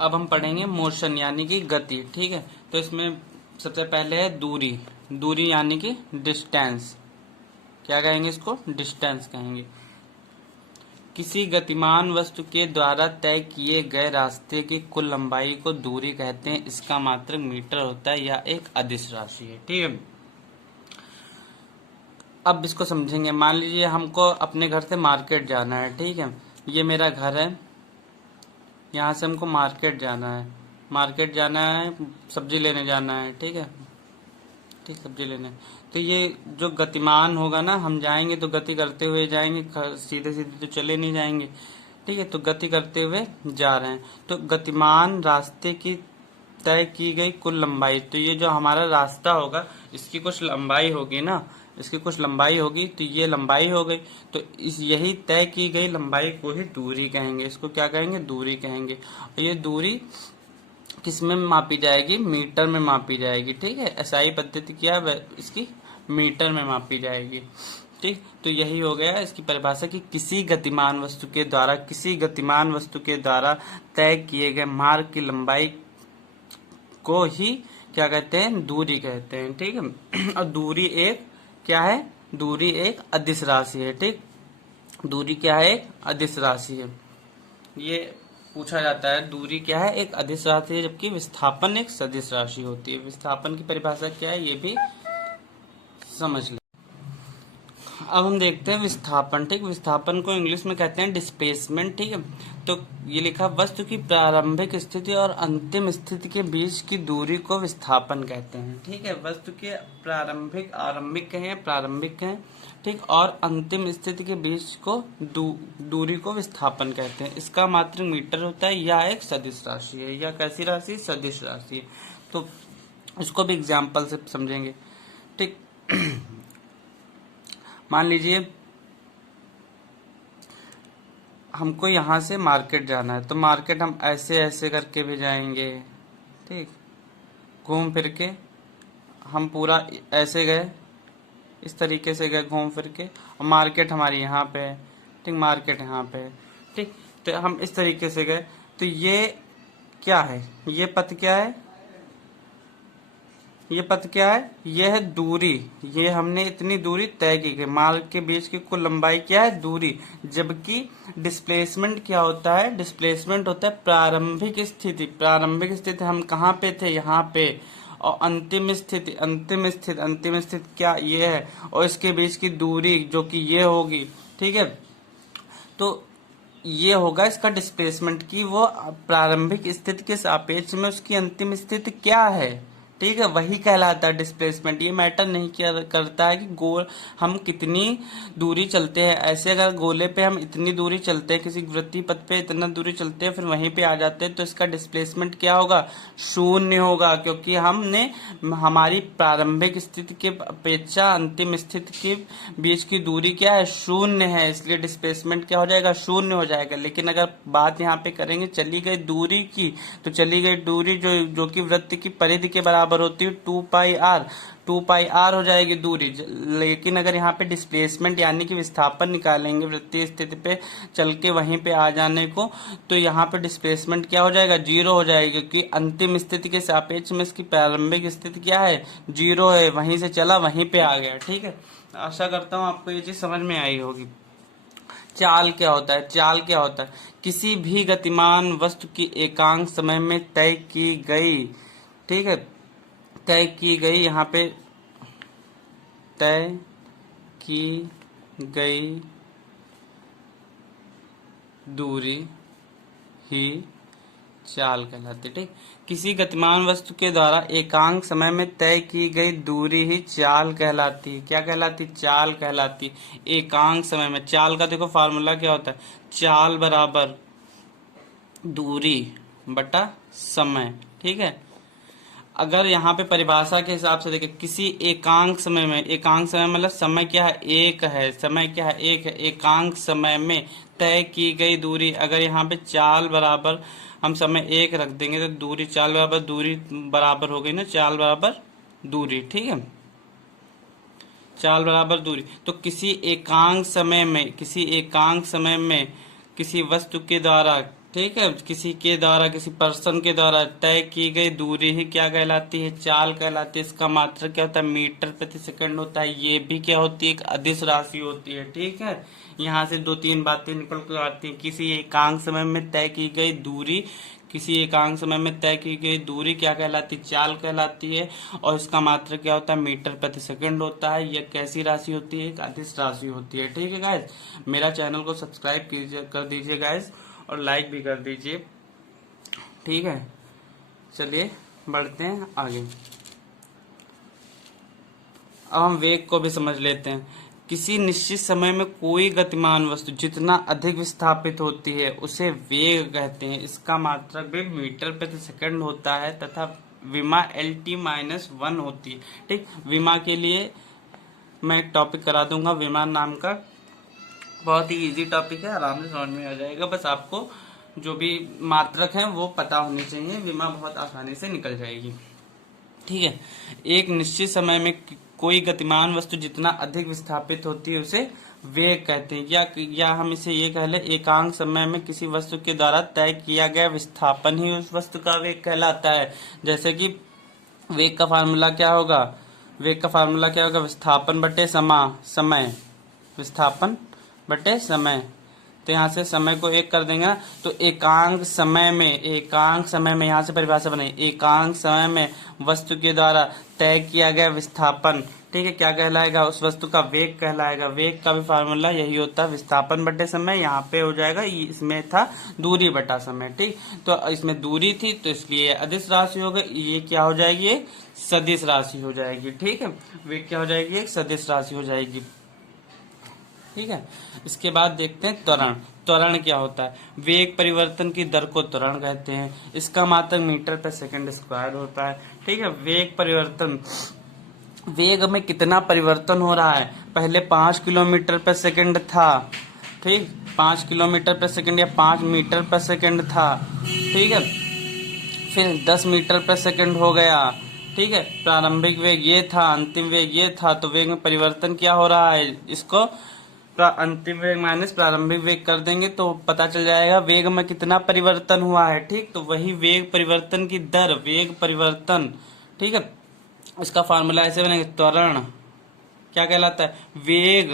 अब हम पढ़ेंगे मोशन यानी कि गति। ठीक है, तो इसमें सबसे पहले है दूरी। दूरी यानी कि डिस्टेंस। क्या कहेंगे इसको? डिस्टेंस कहेंगे। किसी गतिमान वस्तु के द्वारा तय किए गए रास्ते की कुल लंबाई को दूरी कहते हैं। इसका मात्रक मीटर होता है या एक अदिश राशि है। ठीक है, अब इसको समझेंगे। मान लीजिए हमको अपने घर से मार्केट जाना है। ठीक है, ये मेरा घर है, यहाँ से हमको मार्केट जाना है। मार्केट जाना है, सब्जी लेने जाना है। ठीक है, ठीक, सब्जी लेने। तो ये जो गतिमान होगा ना, हम जाएंगे तो गति करते हुए जाएंगे, सीधे सीधे तो चले नहीं जाएंगे। ठीक है, तो गति करते हुए जा रहे हैं। तो गतिमान रास्ते की तय की गई कुल लंबाई, तो ये जो हमारा रास्ता होगा इसकी कुछ लंबाई होगी ना, इसकी कुछ लंबाई होगी, तो ये लंबाई हो गई। तो इस यही तय की गई लंबाई को ही दूरी कहेंगे। इसको क्या कहेंगे? दूरी कहेंगे। और ये दूरी किस में मापी जाएगी? मीटर में मापी जाएगी। ठीक है, एसआई पद्धति क्या है? इसकी मीटर में मापी जाएगी। ठीक, तो यही हो गया इसकी परिभाषा कि किसी गतिमान वस्तु के द्वारा, किसी गतिमान वस्तु के द्वारा तय किए गए मार्ग की लंबाई को ही क्या कहते हैं? दूरी कहते हैं। ठीक है, और दूरी एक क्या है? दूरी एक अदिश राशि है। ठीक, दूरी क्या है? एक अदिश राशि है। ये पूछा जाता है दूरी क्या है? एक अदिश राशि है, जबकि विस्थापन एक सदिश राशि होती है। विस्थापन की परिभाषा क्या है ये भी समझ लें। अब हम देखते हैं विस्थापन। ठीक, विस्थापन को इंग्लिश में कहते हैं डिस्प्लेसमेंट। ठीक है, तो ये लिखा वस्तु की प्रारंभिक स्थिति और अंतिम स्थिति के बीच की दूरी को विस्थापन कहते हैं। ठीक है, वस्तु के आरंभिक कहें, प्रारंभिक कहें, ठीक, और अंतिम स्थिति के बीच को दूरी को विस्थापन कहते हैं। इसका मात्रक मीटर होता है या एक सदिश राशि है। या कैसी राशि? सदिश राशि है। तो इसको भी एग्जाम्पल से समझेंगे। ठीक, मान लीजिए हमको यहाँ से मार्केट जाना है, तो मार्केट हम ऐसे ऐसे करके भी जाएंगे। ठीक, घूम फिर के हम पूरा ऐसे गए, इस तरीके से गए घूम फिर के, और मार्केट हमारी यहाँ पे है। ठीक, मार्केट यहाँ पे है। ठीक, तो हम इस तरीके से गए, तो ये क्या है? ये पथ क्या है? ये पथ क्या है? ये है दूरी। ये हमने इतनी दूरी तय की गई। मार्ग के बीच की कुल लंबाई क्या है? दूरी। जबकि डिस्प्लेसमेंट क्या होता है? डिस्प्लेसमेंट होता है प्रारंभिक स्थिति। प्रारंभिक स्थिति हम कहाँ पे थे? यहाँ पे। और अंतिम स्थिति, अंतिम स्थिति क्या? ये है। और इसके बीच की दूरी जो कि ये होगी। ठीक है, तो ये होगा इसका डिस्प्लेसमेंट की वो प्रारंभिक स्थिति के सापेक्ष में उसकी अंतिम स्थिति क्या है। ठीक है, वही कहलाता है डिस्प्लेसमेंट। ये मैटर नहीं किया करता है कि गोल हम कितनी दूरी चलते हैं। ऐसे अगर गोले पे हम इतनी दूरी चलते हैं, किसी वृत्तीय पथ पे इतना दूरी चलते हैं, फिर वहीं पे आ जाते हैं, तो इसका डिस्प्लेसमेंट क्या होगा? शून्य होगा, क्योंकि हमने हमारी प्रारंभिक स्थिति के अपेक्षा अंतिम स्थिति के बीच की दूरी क्या है? शून्य है। इसलिए डिस्प्लेसमेंट क्या हो जाएगा? शून्य हो जाएगा। लेकिन अगर बात यहाँ पे करेंगे चली गई दूरी की, तो चली गई दूरी जो कि वृत्त की परिधि के बराबर होती है 2πr, 2πr हो जाएगी दूरी। लेकिन अगर यहाँ पे डिस्प्लेसमेंट यानी कि विस्थापन निकालेंगे वृत्तीय स्थिति पे चल के वहीं पे आ जाने को, तो यहाँ पे डिस्प्लेसमेंट क्या हो जाएगा? जीरो हो जाएगी, क्योंकि अंतिम स्थिति के सापेक्ष में इसकी प्रारंभिक स्थिति क्या है? जीरो है। वहीं से चला वहीं पे आ गया। ठीक है, आशा करता हूँ आपको ये चीज समझ में आई होगी। चाल क्या होता है? चाल क्या होता है? किसी भी गतिमान वस्तु की एकांक समय में तय की गई, ठीक है, तय की गई, यहाँ पे तय की गई दूरी ही चाल कहलाती है। ठीक, किसी गतिमान वस्तु के द्वारा एकांक समय में तय की गई दूरी ही चाल कहलाती है। क्या कहलाती? चाल कहलाती। एकांक समय में। चाल का देखो फार्मूला क्या होता है? चाल बराबर दूरी बटा समय। ठीक है, अगर यहाँ पे परिभाषा के हिसाब से देखें, किसी एकांक समय में, एकांक समय मतलब समय क्या है? एक है। समय क्या है? एक है। एकांक समय में तय की गई दूरी, अगर यहाँ पे चाल बराबर हम समय एक रख देंगे तो दूरी चाल बराबर दूरी बराबर हो गई ना, चाल बराबर दूरी। ठीक है, चाल बराबर दूरी। तो किसी एकांक समय में, किसी एकांक समय में किसी वस्तु के द्वारा ठीक है, किसी के द्वारा, किसी पर्सन के द्वारा तय की गई दूरी ही क्या कहलाती है, चाल कहलाती है। इसका मात्रक क्या होता है, मीटर प्रति सेकंड होता है। ये भी क्या होती है, एक अदिश राशि होती है। ठीक है, यहाँ से दो तीन बातें निकल कर आती हैं। किसी एकांक समय में तय की गई दूरी, किसी एकांक समय में तय की गई दूरी क्या कहलाती है, चाल कहलाती है। और इसका मात्रक क्या होता है, मीटर प्रति सेकंड होता है। यह कैसी राशि होती है, एक अदिश राशि होती है। ठीक है गाइस, मेरा चैनल को सब्सक्राइब कीजिए, कर दीजिए गाइस, और लाइक भी कर दीजिए। ठीक है, चलिए बढ़ते हैं आगे। अब हम वेग को भी समझ लेते हैं। किसी निश्चित समय में कोई गतिमान वस्तु जितना अधिक विस्थापित होती है उसे वेग कहते हैं। इसका मात्रक भी मीटर प्रति सेकंड होता है तथा विमा LT-1 होती है। ठीक, विमा के लिए मैं एक टॉपिक करा दूंगा, विमा नाम का। बहुत ही इजी टॉपिक है, आराम से समझ में आ जाएगा। बस आपको जो भी मात्रक है वो पता होनी चाहिए, विमा बहुत आसानी से निकल जाएगी। ठीक है, एक निश्चित समय में कोई गतिमान वस्तु जितना अधिक विस्थापित होती है उसे वेग कहते हैं। या हम इसे ये कह ले, एकांक समय में किसी वस्तु के द्वारा तय किया गया विस्थापन ही उस वस्तु का वेग कहलाता है। जैसे कि वेग का फार्मूला क्या होगा, वेग का फार्मूला क्या होगा, विस्थापन बटे समय, विस्थापन बटे समय। तो यहाँ से समय को एक कर देंगे ना, तो एकांक समय में यहाँ से परिभाषा बनाई, एकांक समय में वस्तु के द्वारा तय किया गया विस्थापन, ठीक है, क्या कहलाएगा, उस वस्तु का वेग कहलाएगा। वेग का भी फार्मूला यही होता है, विस्थापन बटे समय। यहाँ पे हो जाएगा, इसमें था दूरी बटा समय। ठीक, तो इसमें दूरी थी तो इसलिए अदिश राशि हो गई, ये क्या हो जाएगी, एक सदिश राशि हो जाएगी। ठीक है, वेग क्या हो जाएगी, एक सदिश राशि हो जाएगी। ठीक है, इसके बाद देखते हैं त्वरण। त्वरण क्या होता है, वेग परिवर्तन की दर को त्वरण कहते हैं। इसका मात्रक मीटर पर सेकंड स्क्वायर होता है। ठीक है, वेग परिवर्तन, वेग में कितना परिवर्तन हो रहा है, पहले 5 किलोमीटर पर सेकंड था। ठीक, 5 किलोमीटर पर सेकंड या 5 मीटर पर सेकंड था। ठीक है, फिर 10 मीटर पर सेकंड हो गया। ठीक है, प्रारंभिक वेग ये था, अंतिम वेग ये था, तो वेग में परिवर्तन क्या हो रहा है, इसको अंतिम वेग माइनस प्रारंभिक वेग कर देंगे तो पता चल जाएगा वेग में कितना परिवर्तन हुआ है। ठीक, तो वही वेग परिवर्तन की दर, वेग परिवर्तन। ठीक है, इसका फार्मूला ऐसे बनेगा, त्वरण क्या कहलाता है, वेग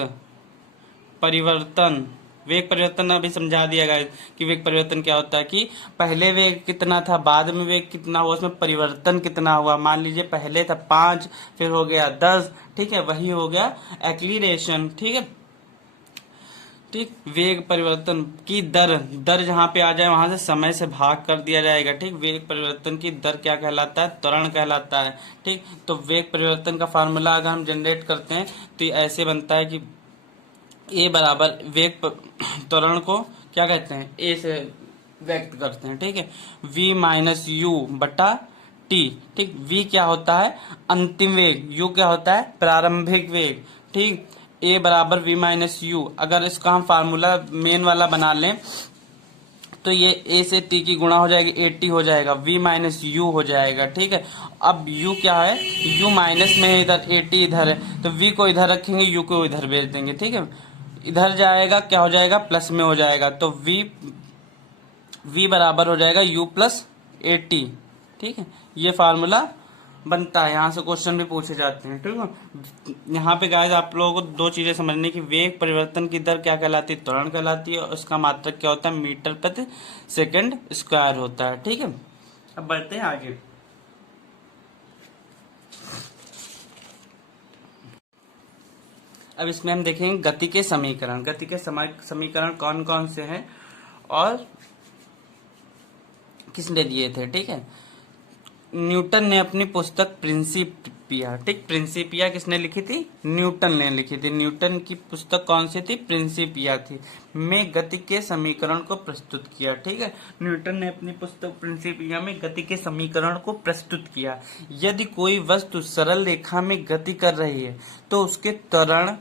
परिवर्तन। वेग परिवर्तन अभी समझा दिया गया कि वेग परिवर्तन क्या होता है, कि पहले वेग कितना था, बाद में वेग कितना हुआ, उसमें परिवर्तन कितना हुआ। मान लीजिए पहले था 5, फिर हो गया 10। ठीक है, वही हो गया एक्सीलरेशन। ठीक है, ठीक, वेग परिवर्तन की दर जहां पे आ जाए वहां से समय से भाग कर दिया जाएगा। ठीक, वेग परिवर्तन की दर क्या कहलाता है, त्वरण कहलाता है। ठीक, तो वेग परिवर्तन का फार्मूला अगर हम जनरेट करते हैं तो ये ऐसे बनता है कि ए बराबर वेग त्वरण को क्या कहते हैं, ए से व्यक्त करते हैं। ठीक है, v माइनस यू बटा टी। ठीक, v क्या होता है, अंतिम वेग, u क्या होता है, प्रारंभिक वेग। ठीक, a बराबर v माइनस यू। अगर इसका हम फार्मूला मेन वाला बना लें तो ये a से t की गुणा हो जाएगी, at हो जाएगा, v माइनस यू हो जाएगा। ठीक है, अब u क्या है, u माइनस में है इधर, at इधर है, तो v को इधर रखेंगे, u को इधर भेज देंगे। ठीक है, इधर जाएगा क्या हो जाएगा, प्लस में हो जाएगा, तो v बराबर हो जाएगा u प्लस at। ठीक है, ये फार्मूला बनता है, यहाँ से क्वेश्चन भी पूछे जाते हैं। ठीक है, यहाँ पे गाइस आप लोगों को दो चीजें समझने की, वेग परिवर्तन की दर क्या कहलाती है, त्वरण कहलाती है, और उसका मात्रक क्या होता है, मीटर प्रति सेकंड स्क्वायर होता है। ठीक है, अब बढ़ते हैं आगे। अब इसमें हम देखेंगे गति के समीकरण। गति के समीकरण कौन कौन से हैं और किसने दिए थे। ठीक है, न्यूटन ने अपनी पुस्तक प्रिंसिपिया, ठीक, प्रिंसिपिया किसने लिखी थी, न्यूटन ने लिखी थी। न्यूटन की पुस्तक कौन सी थी, प्रिंसिपिया थी, में गति के समीकरण को प्रस्तुत किया। ठीक है, न्यूटन ने अपनी पुस्तक प्रिंसिपिया में गति के समीकरण को प्रस्तुत किया। यदि कोई वस्तु सरल रेखा में गति कर रही है तो उसके त्वरण,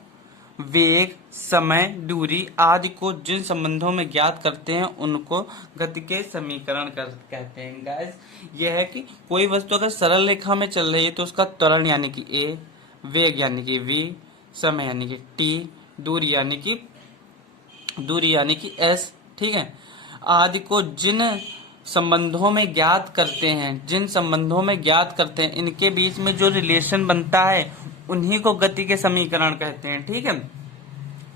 वेग, समय, दूरी आदि को जिन संबंधों में ज्ञात करते हैं उनको गति के समीकरण कहते हैं। गाइस, यह है कि कोई वस्तु अगर सरल रेखा में चल रही है तो उसका त्वरण यानी कि a, वेग यानी कि v, समय यानी कि t, दूरी यानी कि s। ठीक है, आदि को जिन संबंधों में ज्ञात करते हैं, इनके बीच में जो रिलेशन बनता है उन्हीं को गति के समीकरण कहते हैं। ठीक है,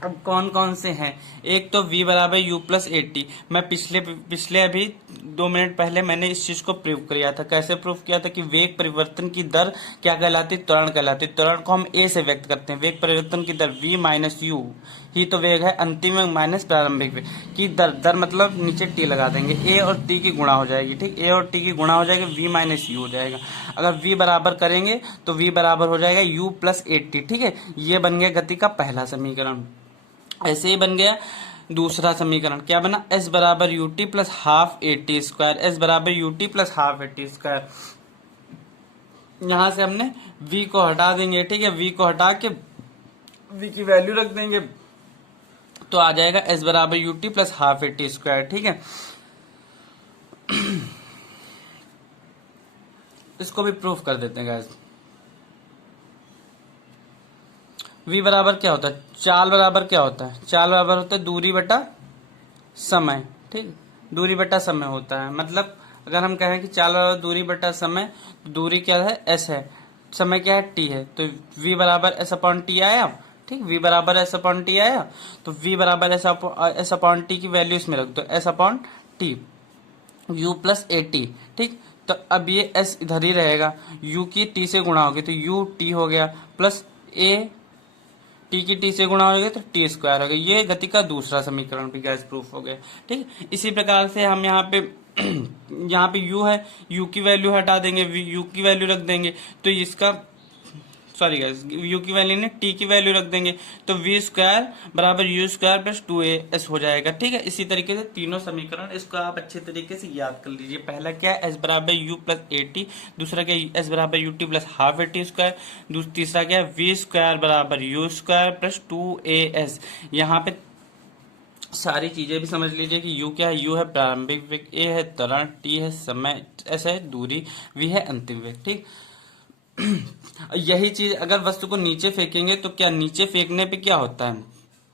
अब कौन कौन से हैं? एक तो v बराबर यू प्लस ए टी। मैं पिछले अभी 2 मिनट पहले मैंने इस चीज को प्रूव किया था। कैसे प्रूव किया था? कि वेग परिवर्तन की दर क्या कहलाती? त्वरण कहलाती। त्वरण को हम ए से व्यक्त करते हैं। वेग परिवर्तन की दर v माइनस यू ही तो वेग है, अंतिम वेग माइनस प्रारंभिक वेग की दर मतलब नीचे टी लगा देंगे, ए और टी की गुणा हो जाएगी। ठीक, ए और टी की गुणा हो जाएगी, v माइनस यू हो जाएगा। अगर v बराबर करेंगे तो v बराबर हो जाएगा u प्लस ए टी। ठीक है, ये बन गया गति का पहला समीकरण। ऐसे ही बन गया दूसरा समीकरण, क्या बना? s बराबर u t plus half a t square. S बराबर u t plus half a t square. यहां से हमने v को हटा देंगे। ठीक है, v को हटा के v की वैल्यू रख देंगे तो आ जाएगा s बराबर u t plus half a t square. ठीक है, इसको भी प्रूफ कर देते हैं गाइस। v बराबर क्या होता है? चाल बराबर क्या होता है? चाल बराबर होता है दूरी बटा समय। ठीक, दूरी बटा समय होता है। मतलब अगर हम कहें कि चाल बराबर दूरी बटा समय, तो दूरी क्या है? s है, समय क्या है? t है, तो v बराबर s अपॉन टी आया। ठीक, v बराबर s अपॉन टी आया, तो v बराबर s अपॉन टी की वैल्यू इसमें रख दो, s upon T u plus A T. ठीक, तो अब ये s इधर ही रहेगा, u की t से गुणा होगी तो u t हो गया, प्लस a टी की टी से गुणा हो गया तो टी स्क्वायर हो गया। ये गति का दूसरा समीकरण भी गैस प्रूफ हो गया। ठीक, इसी प्रकार से हम यहाँ पे यहाँ पे u है, u की वैल्यू हटा देंगे, u की वैल्यू रख देंगे तो इसका सॉरी गैस, u की वैल्यू नहीं t की वैल्यू रख देंगे तो v स्क्वायर बराबर u स्क्वायर प्लस 2as हो जाएगा। ठीक है, इसी तरीके से तीनों समीकरण, इसको आप अच्छे तरीके से याद कर लीजिए। पहला क्या है? s बराबर u प्लस ए टी। दूसरा क्या है? s बराबर u t plus half a t square. तीसरा क्या है? v स्क्वायर बराबर u स्क्वायर प्लस 2as। यहाँ पे सारी चीजें भी समझ लीजिए कि u क्या है? u है प्रारंभिक वेग, a है त्वरण, t है समय, s है दूरी, v है अंतिम वेग। ठीक, यही चीज अगर वस्तु को नीचे फेंकेंगे तो क्या नीचे फेंकने पे क्या होता है?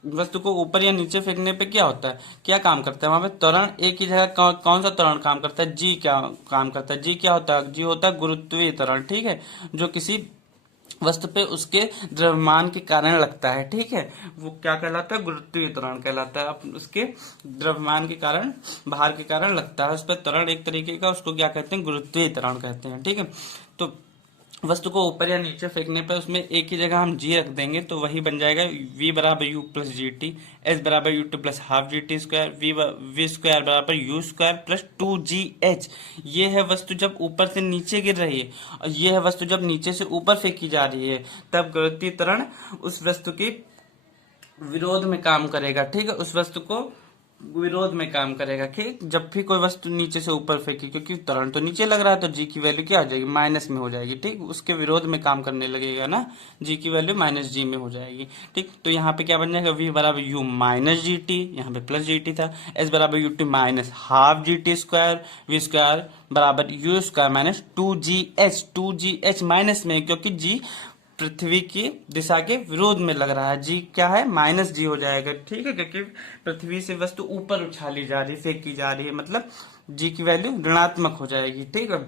वस्तु को ऊपर या नीचे फेंकने पे क्या होता है? क्या काम करता है? वहां पे त्वरण एक ही जगह कौन सा त्वरण काम करता है? जी क्या काम करता है? जी क्या होता है? जी होता है गुरुत्वीय त्वरण। ठीक है, जो किसी वस्तु पे उसके द्रव्यमान के कारण लगता है। ठीक है, वो क्या कहलाता है? गुरुत्वीय त्वरण कहलाता है। अब उसके द्रव्यमान के कारण, भार के कारण लगता है उस पर त्वरण एक तरीके का, उसको क्या कहते हैं? गुरुत्वीय त्वरण कहते हैं। ठीक है, तो वस्तु को ऊपर या नीचे फेंकने पर उसमें एक ही जगह हम जी रख देंगे तो वही बन जाएगा v बराबर u plus g t, s बराबर u t plus half g t square, v square बराबर यू स्क्वायर प्लस 2gh। ये है वस्तु जब ऊपर से नीचे गिर रही है, और ये है वस्तु जब नीचे से ऊपर फेंकी जा रही है, तब गुरुत्वीय त्वरण उस वस्तु के विरोध में काम करेगा। ठीक है, उस वस्तु को विरोध में काम करेगा। ठीक, जब भी कोई वस्तु नीचे से ऊपर फेंकी, क्योंकि त्वरण तो नीचे लग रहा है तो जी की वैल्यू क्या हो जाएगी? माइनस में हो जाएगी। ठीक, उसके विरोध में काम करने लगेगा ना, जी की वैल्यू माइनस जी में हो जाएगी। ठीक, तो यहाँ पे क्या बन जाएगा? v बराबर यू माइनस जी टी, यहाँ पे प्लस जी टी था, s बराबर u t minus half g t square, v square बराबर u square minus 2gh minus में, क्योंकि जी पृथ्वी की दिशा के विरोध में लग रहा है। जी क्या है? माइनस जी हो जाएगा। ठीक है, क्योंकि पृथ्वी से वस्तु ऊपर उछाली जा रही, फेंकी जा रही है, मतलब जी की वैल्यू ऋणात्मक हो जाएगी। ठीक है,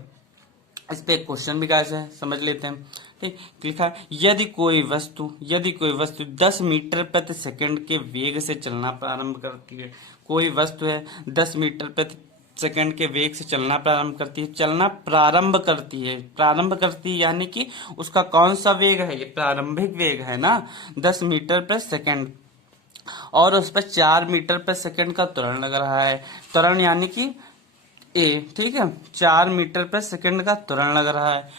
इस पे एक क्वेश्चन भी कैसे है समझ लेते हैं। ठीक, लिखा यदि कोई वस्तु 10 मीटर प्रति सेकंड के वेग से चलना प्रारंभ करती है। कोई वस्तु है 10 मीटर प्रति सेकंड के वेग से चलना प्रारंभ करती है यानी कि उसका कौन सा वेग है? ये प्रारंभिक वेग है ना, 10 मीटर प्रति सेकंड, और उस पर 4 मीटर प्रति सेकंड का त्वरण लग रहा है। त्वरण यानी कि ए। ठीक है, 4 मीटर प्रति सेकंड का त्वरण लग रहा है।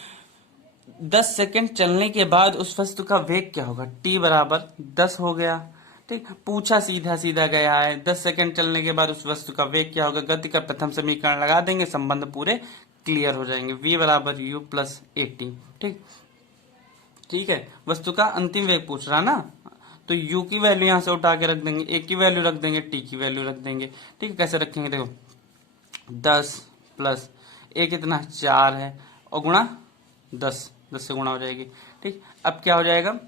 10 सेकंड चलने के बाद उस वस्तु का वेग क्या होगा? टी बराबर 10 हो गया। ठीक, पूछा सीधा सीधा गया है। 10 सेकंड चलने के बाद उस वस्तु का वेग क्या होगा? गति का प्रथम समीकरण लगा देंगे, संबंध पूरे क्लियर हो जाएंगे। v बराबर यू प्लस ए टी। ठीक, ठीक है, वस्तु का अंतिम वेग पूछ रहा ना, तो u की वैल्यू यहां से उठा के रख देंगे, a की वैल्यू रख देंगे, t की वैल्यू रख देंगे। ठीक है, कैसे रखेंगे? देखो 10 प्लस a कितना? 4 है, और गुणा 10 से गुणा हो जाएगी। ठीक, अब क्या हो जाएगा?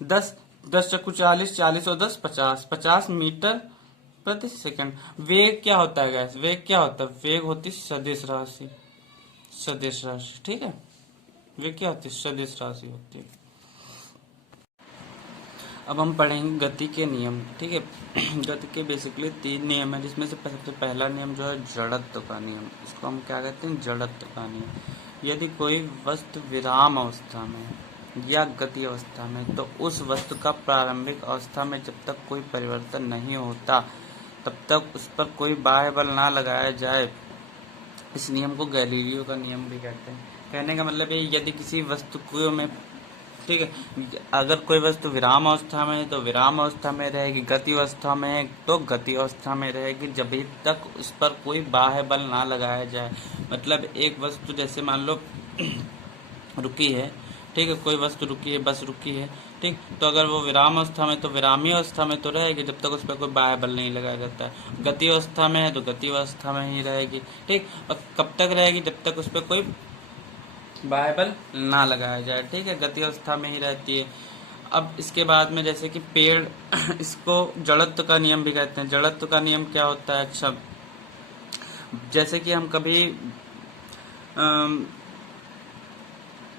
10 चक्कू 40, 40 और 10 50 मीटर प्रति सेकंड। वेग क्या होता है गैस, वेग क्या होता है, वेग होती है सदिश राशि, सदिश राशि, ठीक है। वेग क्या होती है, सदिश राशि होती है। अब हम पढ़ेंगे गति के नियम, ठीक है। गति के बेसिकली 3 नियम है, जिसमें से सबसे पहला नियम जो है जड़त्व का नियम, इसको हम क्या कहते हैं, जड़त्व का नियम। यदि कोई वस्तु विराम अवस्था में या गति अवस्था में, तो उस वस्तु का प्रारंभिक अवस्था में जब तक कोई परिवर्तन नहीं होता तब तक उस पर कोई बाह्य बल ना लगाया जाए। इस नियम को गैलीलियो का नियम भी कहते हैं। कहने का मतलब ये, यदि किसी वस्तु को में, ठीक है, अगर कोई वस्तु विराम अवस्था में है तो विराम अवस्था में रहेगी, गति अवस्था में है तो गति अवस्था में रहेगी, जब तक उस पर कोई बाह्य बल ना लगाया जाए। मतलब एक वस्तु जैसे मान लो रुकी है, ठीक है, कोई वस्तु रुकी है, बस रुकी है, ठीक, तो अगर वो विराम अवस्था में तो विरामी अवस्था में तो रहेगी जब तक उस पर कोई बाह्य बल नहीं लगाया जाता है। गति अवस्था में है तो गति अवस्था में ही रहेगी, ठीक। और कब तक रहेगी, जब तक उस पर कोई बाह्य बल ना लगाया जाए, ठीक है, गति अवस्था में ही रहती है। अब इसके बाद में जैसे कि पेड़ इसको जड़त्व का नियम भी कहते हैं। जड़त्व का नियम क्या होता है, अच्छा, जैसे कि हम कभी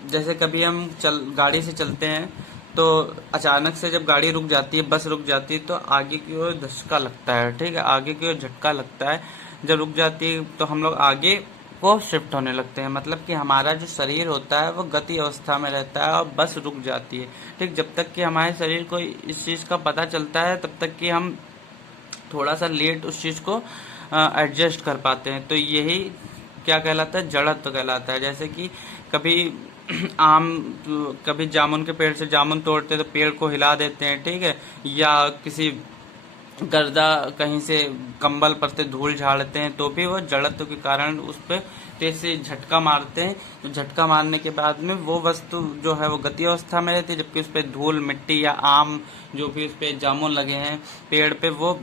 जैसे कभी हम गाड़ी से चलते हैं तो अचानक से जब गाड़ी रुक जाती है, बस रुक जाती है, तो आगे की ओर धक्का लगता है, ठीक है, आगे की ओर झटका लगता है। जब रुक जाती है तो हम लोग आगे को शिफ्ट होने लगते हैं, मतलब कि हमारा जो शरीर होता है वो गति अवस्था में रहता है और बस रुक जाती है, ठीक। जब तक कि हमारे शरीर को इस चीज़ का पता चलता है तब तक कि हम थोड़ा सा लेट उस चीज़ को एडजस्ट कर पाते हैं। तो यही क्या कहलाता है, जड़त्व कहलाता है। जैसे कि कभी कभी जामुन के पेड़ से जामुन तोड़ते तो पेड़ को हिला देते हैं, ठीक है, या किसी गर्दा कहीं से कंबल पर से धूल झाड़ते हैं तो भी वो जड़त्व के कारण उस पर तेज से झटका मारते हैं। तो झटका मारने के बाद में वो वस्तु जो है वो गति अवस्था में रहती है, जबकि उस पर धूल, मिट्टी या आम जो भी उस पर जामुन लगे हैं पेड़ पे वो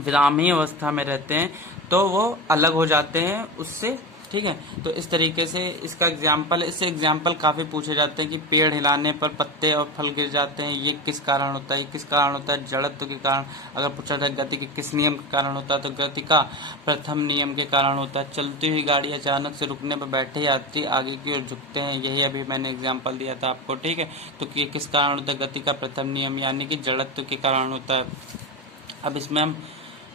विरामी अवस्था में रहते हैं, तो वो अलग हो जाते हैं उससे, ठीक है। तो इस तरीके से इसका एग्जाम्पल, इससे एग्जाम्पल काफ़ी पूछे जाते हैं कि पेड़ हिलाने पर पत्ते और फल गिर जाते हैं, ये किस कारण होता है, किस कारण होता है, जड़त्व के कारण। अगर पूछा जाए गति के किस नियम के कारण होता है, तो गति का प्रथम नियम के कारण होता है। चलती हुई गाड़ी अचानक से रुकने पर बैठे यात्री आगे की ओर झुकते हैं, यही अभी मैंने एग्जाम्पल दिया था आपको, ठीक है। तो ये किस कारण होता है, गति का प्रथम नियम यानी कि जड़त्व के कारण होता है। अब इसमें हम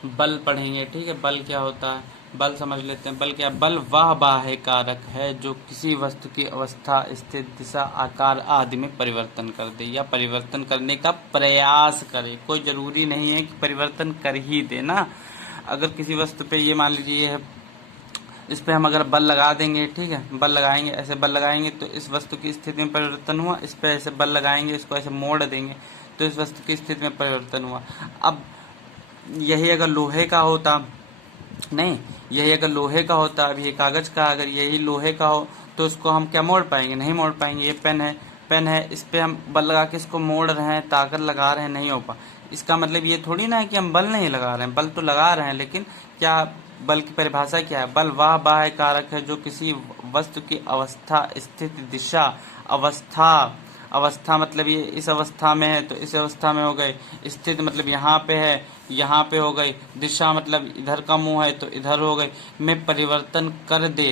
बल पढ़ेंगे, ठीक है। बल क्या होता है, बल समझ लेते हैं। बल क्या, बल वह बाह्य कारक है जो किसी वस्तु की अवस्था, स्थिति, दिशा, आकार आदि में परिवर्तन कर दे या परिवर्तन करने का प्रयास करे। कोई जरूरी नहीं है कि परिवर्तन कर ही दे ना। अगर किसी वस्तु पे ये मान लीजिए इस पे हम अगर बल लगा देंगे, ठीक है, बल लगाएंगे, ऐसे बल लगाएंगे तो इस वस्तु की स्थिति में परिवर्तन हुआ। इस पे ऐसे बल लगाएंगे, इसको ऐसे मोड़ देंगे तो इस वस्तु की स्थिति में परिवर्तन हुआ। अब यही अगर लोहे का होता, नहीं, यही अगर लोहे का होता, अब ये कागज का, अगर यही लोहे का हो तो इसको हम क्या मोड़ पाएंगे, नहीं मोड़ पाएंगे। ये पेन है, पेन है, इस पे हम बल लगा के इसको मोड़ रहे हैं, ताकत लगा रहे हैं, नहीं हो पा। इसका मतलब ये थोड़ी ना है कि हम बल नहीं लगा रहे हैं, बल तो लगा रहे हैं, लेकिन क्या बल की परिभाषा क्या है, बल वह बाह्य कारक है जो किसी वस्तु की अवस्था, स्थिति, दिशा, अवस्था, अवस्था मतलब ये इस अवस्था में है तो इस अवस्था में हो गए, स्थिति मतलब यहाँ पे है, यहाँ पे हो गई, दिशा मतलब इधर का मुंह है तो इधर हो गई, में परिवर्तन कर दे,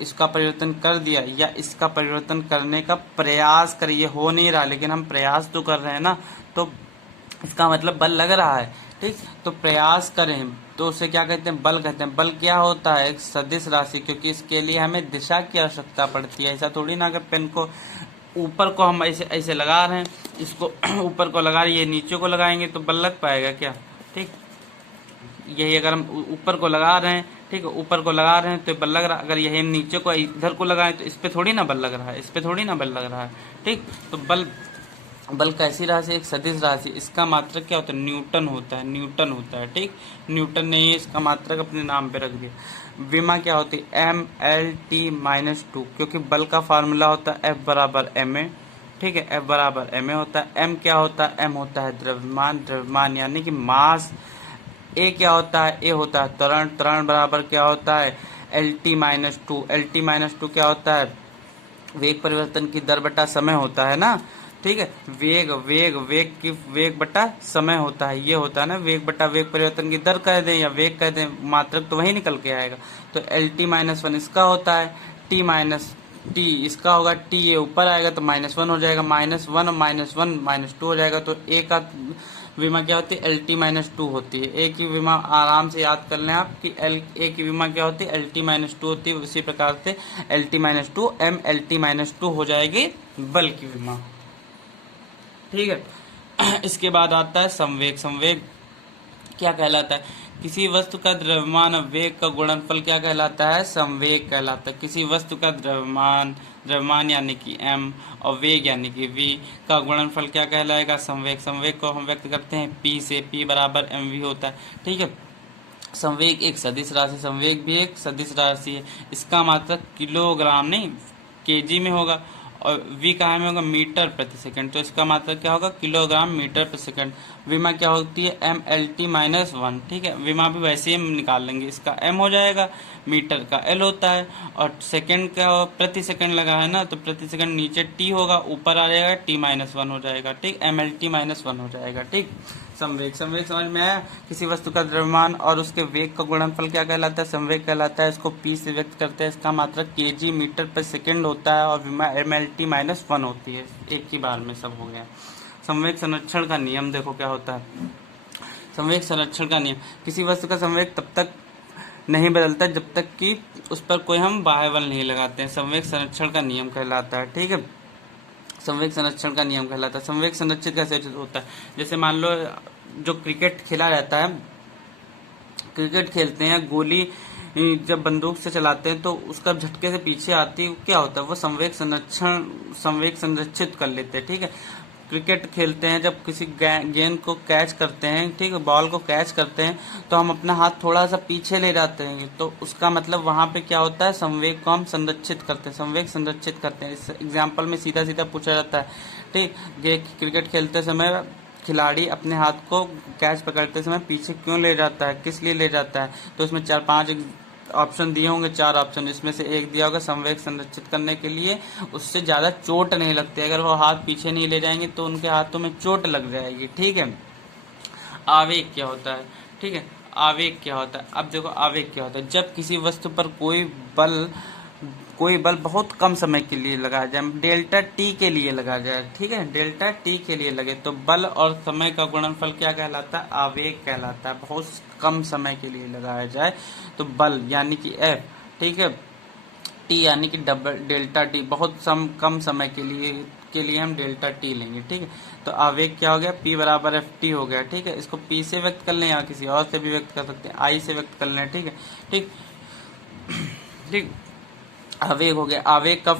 इसका परिवर्तन कर दिया या इसका परिवर्तन करने का प्रयास करे। ये हो नहीं रहा लेकिन हम प्रयास तो कर रहे हैं ना, तो इसका मतलब बल लग रहा है, ठीक। तो प्रयास करें तो उसे क्या कहते हैं, बल कहते हैं। बल क्या होता है, एक सदिश राशि, क्योंकि इसके लिए हमें दिशा की आवश्यकता पड़ती है। ऐसा थोड़ी ना कि पेन को ऊपर को हम ऐसे ऐसे लगा रहे हैं, इसको ऊपर को लगा रहे, ये नीचे को लगाएंगे तो बल लग पाएगा क्या, ठीक। यही अगर हम ऊपर को लगा रहे हैं, ठीक है, ऊपर को लगा रहे हैं तो बल लग रहा है। अगर यही हम नीचे को इधर को लगाएं तो इस पे थोड़ी ना बल लग रहा है, इस पे थोड़ी ना बल लग रहा है, ठीक। तो बल कैसी राशि, एक सदिश राशि। इसका मात्रक क्या होता है, न्यूटन होता है, न्यूटन होता है, ठीक। न्यूटन ने ही इसका मात्रक अपने नाम पे रख दिया। विमा क्या होती है, MLT-2, क्योंकि बल का फार्मूला होता है F बराबर ma, ठीक है, F बराबर ma होता है। M क्या होता है, M होता है द्रव्यमान, द्रव्यमान यानी कि मास। A क्या होता है, A होता है त्वरण, त्वरण बराबर क्या होता है, LT-2, LT-2 क्या होता है, वेग परिवर्तन की दर बटा समय होता है ना। ठीक है। वेग वेग वेग की वेग बटा समय होता है, ये होता है ना, वेग बटा वेग परिवर्तन की दर कह दें या वेग कह दें, मात्रक तो वही निकल के आएगा। तो एल टी माइनस वन इसका होता है, टी माइनस टी इसका होगा, टी ये ऊपर आएगा तो -1 हो जाएगा, -1 और -1 -2 हो जाएगा। तो ए का विमा क्या होती है, एल टी -2 होती है। ए की विमा आराम से याद कर लें आप कि ए की विमा क्या होती है, एल टी -2 होती है। उसी प्रकार से L T -2 M L T -2 हो जाएगी बल की विमा, ठीक है। इसके बाद आता है संवेग। संवेग क्या कहलाता है, किसी वस्तु का द्रव्यमान और वेग का गुणनफल क्या कहलाता है, संवेग कहलाता है। किसी वस्तु का द्रव्यमान, द्रव्यमान यानी कि m और वेग यानी कि v का गुणनफल क्या कहलाएगा, संवेग। संवेग को हम व्यक्त करते हैं p से, p बराबर mv होता है, ठीक है। संवेग एक सदिश राशि, संवेग भी एक सदिश राशि है। इसका मात्रक किलोग्राम नहीं केजी में होगा, और v कहाँ में होगा, मीटर प्रति सेकंड। तो इसका मात्रक क्या होगा, किलोग्राम मीटर प्रति सेकंड। विमा क्या होती है, एम एल टी -1, ठीक है। विमा भी वैसे ही हम निकाल लेंगे, इसका m हो जाएगा, मीटर का l होता है, और सेकंड का प्रति सेकंड लगा है ना, तो प्रति सेकंड नीचे t होगा, ऊपर आ जाएगा t -1 हो जाएगा, ठीक, एम एल टी -1 हो जाएगा, ठीक। संवेग, संवेग समझ में आया। किसी वस्तु का द्रव्यमान और उसके वेग का गुणनफल क्या कहलाता है, संवेग कहलाता है। इसको p से व्यक्त करते हैं, इसका मात्रक केजी मीटर पर सेकंड होता है, और विमा एम एल टी -1 होती है। एक ही बार में सब हो गया। संवेग संरक्षण का नियम देखो क्या होता है। संवेग संरक्षण का नियम, किसी वस्तु का संवेग तब तक नहीं बदलता जब तक कि उस पर कोई हम बाह्य बल नहीं लगाते हैं, संवेग संरक्षण का नियम कहलाता है, ठीक है। संवेग संरक्षण का नियम कहलाता है। संवेग संरक्षित कैसे होता है, जैसे मान लो जो क्रिकेट खेला जाता है, क्रिकेट खेलते हैं, गोली जब बंदूक से चलाते हैं तो उसका झटके से पीछे आती है, क्या होता है, वो संवेग संरक्षित कर लेते हैं, ठीक है। क्रिकेट खेलते हैं, जब किसी गेंद को कैच करते हैं, ठीक है, बॉल को कैच करते हैं, तो हम अपना हाथ थोड़ा सा पीछे ले जाते हैं, तो उसका मतलब वहां पे क्या होता है, संवेग को हम संरक्षित करते हैं, संवेग संरक्षित करते हैं। इस एग्जाम्पल में सीधा सीधा पूछा जाता है, ठीक, क्रिकेट खेलते समय खिलाड़ी अपने हाथ को कैच पकड़ते समय पीछे क्यों ले जाता है, किस लिए ले जाता है, तो इसमें 4-5 ऑप्शन दिए होंगे, 4 ऑप्शन, इसमें से एक दिया होगा संवेग संरक्षित करने के लिए, उससे ज्यादा चोट नहीं लगती। अगर वो हाथ पीछे नहीं ले जाएंगे तो उनके हाथों में चोट लग जाएगी, ठीक है। आवेग क्या होता है, ठीक है, आवेग क्या होता है, अब देखो आवेग क्या होता है, जब किसी वस्तु पर कोई बल बहुत कम समय के लिए लगाया जाए, डेल्टा टी के लिए लगाया जाए, ठीक है, डेल्टा टी के लिए लगे, तो बल और समय का गुणनफल क्या कहलाता है, आवेग कहलाता है। बहुत कम समय के लिए लगाया जाए तो बल यानी कि एफ, ठीक है, टी यानी कि डबल डेल्टा टी, बहुत कम समय के लिए हम डेल्टा टी लेंगे, ठीक है। तो आवेग क्या हो गया, P बराबर एफ टी हो गया, ठीक है। इसको P से व्यक्त कर लें या किसी और से भी व्यक्त कर सकते हैं, I से व्यक्त कर लें, ठीक है, ठीक ठीक। आवेग हो गया, आवेग का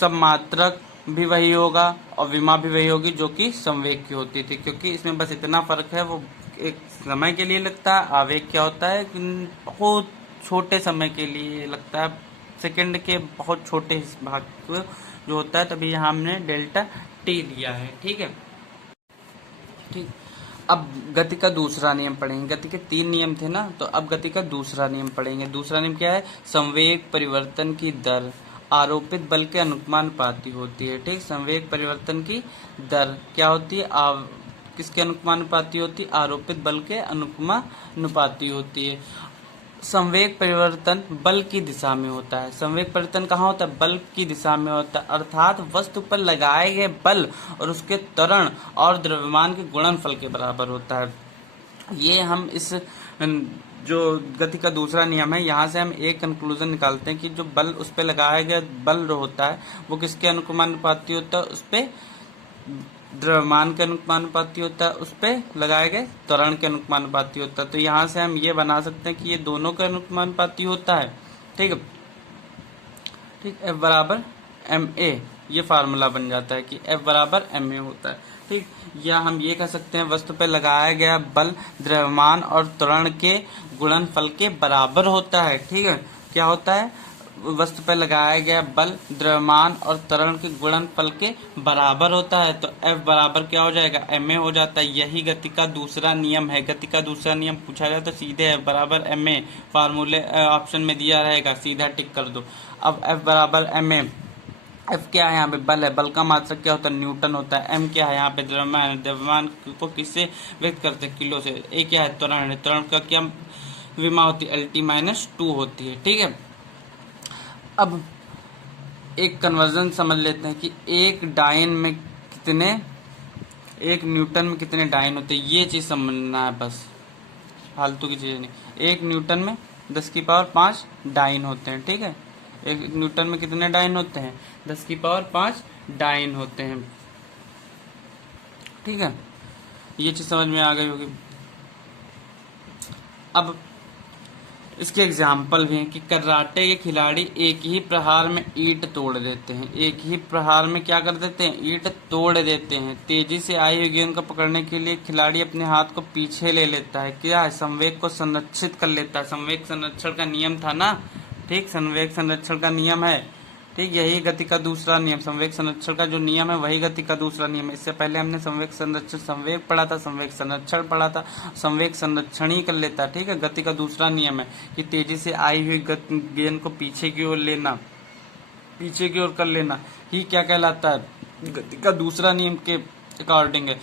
सब मात्रक भी वही होगा और विमा भी वही होगी जो कि संवेग की होती थी, क्योंकि इसमें बस इतना फर्क है, वो एक समय के लिए लगता है, आवेग क्या होता है, बहुत छोटे समय के लिए लगता है, सेकंड के बहुत छोटे भाग को जो होता है, तभी यहाँ हमने डेल्टा टी दिया है, ठीक है, ठीक। अब गति का दूसरा नियम पढ़ेंगे, गति के 3 नियम थे ना, तो अब गति का दूसरा नियम पढ़ेंगे। दूसरा नियम क्या है, संवेग परिवर्तन की दर आरोपित बल के अनुपाती होती है, ठीक। संवेग परिवर्तन की दर क्या होती है, किसके अनुपाती होती है, आरोपित बल के अनुपाती होती है। संवेग परिवर्तन बल की दिशा में होता है, संवेग परिवर्तन कहाँ होता है, बल की दिशा में होता है, अर्थात वस्तु पर लगाए गए बल और उसके त्वरण और द्रव्यमान के गुणनफल के बराबर होता है। ये हम इस जो गति का दूसरा नियम है, यहाँ से हम एक कंक्लूजन निकालते हैं कि जो बल उस पर लगाया गया बल जो होता है वो किसके अनुपाती होता है, उस पर द्रव्यमान के अनुपाती होता है, उस पर लगाए गए त्वरण के अनुपाती होता है। तो यहाँ से हम ये बना सकते हैं कि ये दोनों के अनुपाती होता है, ठीक है, ठीक। F बराबर एम ए, ये फार्मूला बन जाता है कि F बराबर एम ए होता है, ठीक। या हम ये कह सकते हैं वस्तु पर लगाया गया बल द्रव्यमान और त्वरण के गुणनफल के बराबर होता है, ठीक है। क्या होता है, वस्तु पर लगाया गया बल द्रव्यमान और त्वरण के गुणनफल के बराबर होता है, तो F बराबर क्या हो जाएगा, ma हो जाता है। यही गति का दूसरा नियम है। गति का दूसरा नियम पूछा जाए तो सीधे F बराबर ma फार्मूले ऑप्शन में दिया रहेगा, सीधा टिक कर दो। अब F बराबर ma, एफ क्या है यहाँ पे बल है, बल का मात्रक क्या होता है न्यूटन होता है। एम क्या है यहाँ पे द्रव्यमान है, द्रव्यमान को किससे व्यक्त करते हैं किलो से। ए क्या है त्वरण है, त्वरण का क्या विमा होती है LT-2 होती है। ठीक है, अब एक कन्वर्जन समझ लेते हैं कि एक डाइन में कितने, एक न्यूटन में कितने डाइन होते हैं, ये चीज समझना है बस, फालतू की चीज नहीं। एक न्यूटन में 10⁵ डाइन होते हैं। ठीक है, एक न्यूटन में कितने डाइन होते हैं, 10⁵ डाइन होते हैं। ठीक है, ये चीज समझ में आ गई होगी। अब इसके एग्जाम्पल भी हैं कि कराटे के खिलाड़ी एक ही प्रहार में ईंट तोड़ देते हैं, एक ही प्रहार में क्या कर देते हैं, ईंट तोड़ देते हैं। तेजी से आई हुई गेंद को पकड़ने के लिए खिलाड़ी अपने हाथ को पीछे ले लेता है, क्या है, संवेग को संरक्षित कर लेता है। संवेग संरक्षण का नियम था ना, ठीक, संवेग संरक्षण का नियम है। ठीक, यही गति का दूसरा नियम, संवेग संरक्षण का जो नियम है वही गति का दूसरा नियम है। इससे पहले हमने संवेग संरक्षण संवेग पढ़ा था, संवेग संरक्षण पढ़ा था, संवेग संरक्षण ही कर लेता है। ठीक है, गति का दूसरा नियम है कि तेजी से आई हुई गेंद को पीछे की ओर लेना, पीछे की ओर कर लेना ही क्या कहलाता है, गति का दूसरा नियम के अकॉर्डिंग है।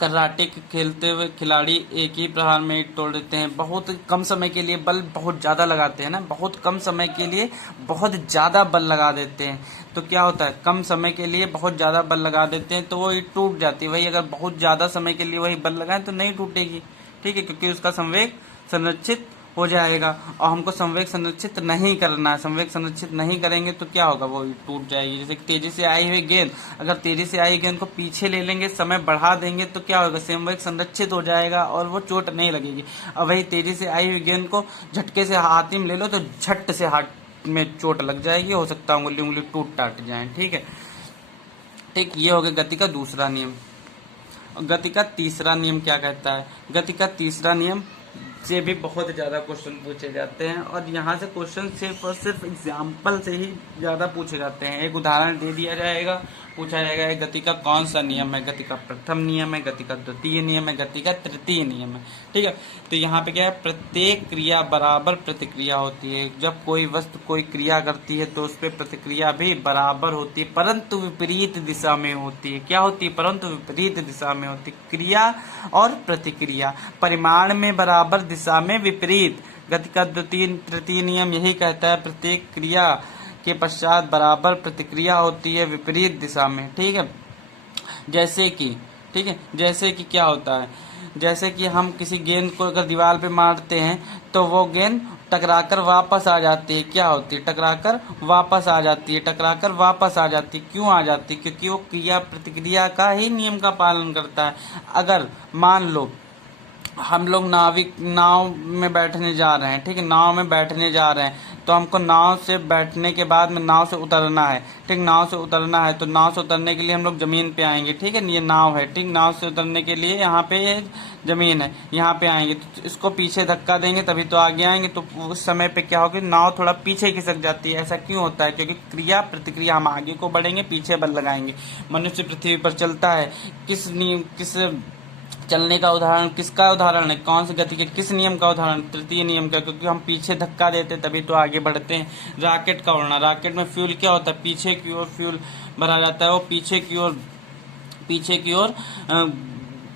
कराटे खेलते हुए खिलाड़ी एक ही प्रहार में ईंट तोड़ देते हैं। बहुत कम समय के लिए बल बहुत ज़्यादा लगाते हैं ना, बहुत कम समय के लिए बहुत ज़्यादा बल लगा देते हैं, तो क्या होता है, कम समय के लिए बहुत ज़्यादा बल लगा देते हैं तो वो ईंट टूट जाती है। वही अगर बहुत ज़्यादा समय के लिए वही बल लगाएं तो नहीं टूटेगी। ठीक है, क्योंकि उसका संवेग संरक्षित हो जाएगा और हमको संवेग संरक्षित नहीं करना है। संवेग संरक्षित नहीं करेंगे तो क्या होगा, वो टूट जाएगी। जैसे तेजी से आई हुई गेंद, अगर तेजी से आई गेंद को पीछे ले लेंगे, समय बढ़ा देंगे तो क्या होगा, संवेग संरक्षित हो जाएगा और वो चोट नहीं लगेगी। अब वही तेजी से आई हुई गेंद को झटके से हाथ में ले लो तो झट से हाथ में चोट लग जाएगी, हो सकता है उंगली टूट टाट जाए। ठीक है, ठीक, ये हो गया गति का दूसरा नियम। गति का तीसरा नियम क्या कहता है, गति का तीसरा नियम से भी बहुत ज़्यादा क्वेश्चन पूछे जाते हैं और यहाँ से क्वेश्चन सिर्फ और सिर्फ एग्जाम्पल से ही ज़्यादा पूछे जाते हैं। एक उदाहरण दे दिया जाएगा, पूछा जाएगा ये गति का कौन सा नियम है, गति का प्रथम नियम है, गति का द्वितीय नियम है, गति का तृतीय नियम है। ठीक है, तो यहाँ पे क्या है, प्रत्येक क्रिया बराबर प्रतिक्रिया होती है। जब कोई वस्तु कोई क्रिया करती है तो उस पर प्रतिक्रिया भी बराबर होती है, परंतु विपरीत दिशा में होती है। क्या होती है, परंतु विपरीत दिशा में होती है। क्रिया और प्रतिक्रिया परिमाण में बराबर, दिशा में विपरीत। गति का द्वितीय तृतीय नियम यही कहता है, प्रत्येक क्रिया के पश्चात बराबर प्रतिक्रिया होती है विपरीत दिशा में। ठीक है, जैसे कि, ठीक है, जैसे कि क्या होता है, जैसे कि हम किसी गेंद को अगर दीवार पे मारते हैं तो वो गेंद टकराकर वापस आ जाती है। क्या होती है, टकराकर वापस आ जाती है, टकराकर वापस आ जाती है। क्यों आ जाती है, क्योंकि वो क्रिया प्रतिक्रिया का ही नियम का पालन करता है। अगर मान लो हम लोग नाव में बैठने जा रहे हैं, ठीक है, नाव में बैठने जा रहे हैं तो हमको नाव से बैठने के बाद में नाव से उतरना है। ठीक, नाव से उतरना है तो नाव से उतरने के लिए हम लोग जमीन पे आएंगे। ठीक है, ये नाव है, ठीक, नाव से उतरने के लिए यहाँ पे जमीन है, यहाँ पे आएंगे तो इसको पीछे धक्का देंगे तभी तो आगे आएंगे। तो उस समय पे क्या होगी, नाव थोड़ा पीछे खिसक जाती है। ऐसा क्यों होता है, क्योंकि क्रिया प्रतिक्रिया, हम आगे को बढ़ेंगे पीछे बल लगाएंगे। मनुष्य पृथ्वी पर चलता है, किस चलने का उदाहरण, किसका उदाहरण है, कौन सी गति के किस नियम का उदाहरण, तृतीय नियम का, क्योंकि हम पीछे धक्का देते तभी तो आगे बढ़ते हैं। रॉकेट का उड़ना, रॉकेट में फ्यूल क्या होता है, पीछे की ओर फ्यूल भरा जाता है, वो पीछे की ओर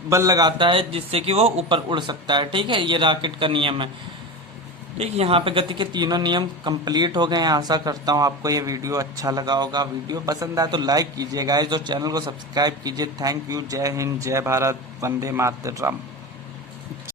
बल लगाता है जिससे कि वो ऊपर उड़ सकता है। ठीक है, ये रॉकेट का नियम है। ठीक, यहाँ पे गति के तीनों नियम कंप्लीट हो गए हैं। आशा करता हूँ आपको ये वीडियो अच्छा लगा होगा। वीडियो पसंद आए तो लाइक कीजिए गाइस और चैनल को सब्सक्राइब कीजिए। थैंक यू, जय हिंद, जय भारत, वंदे मातरम।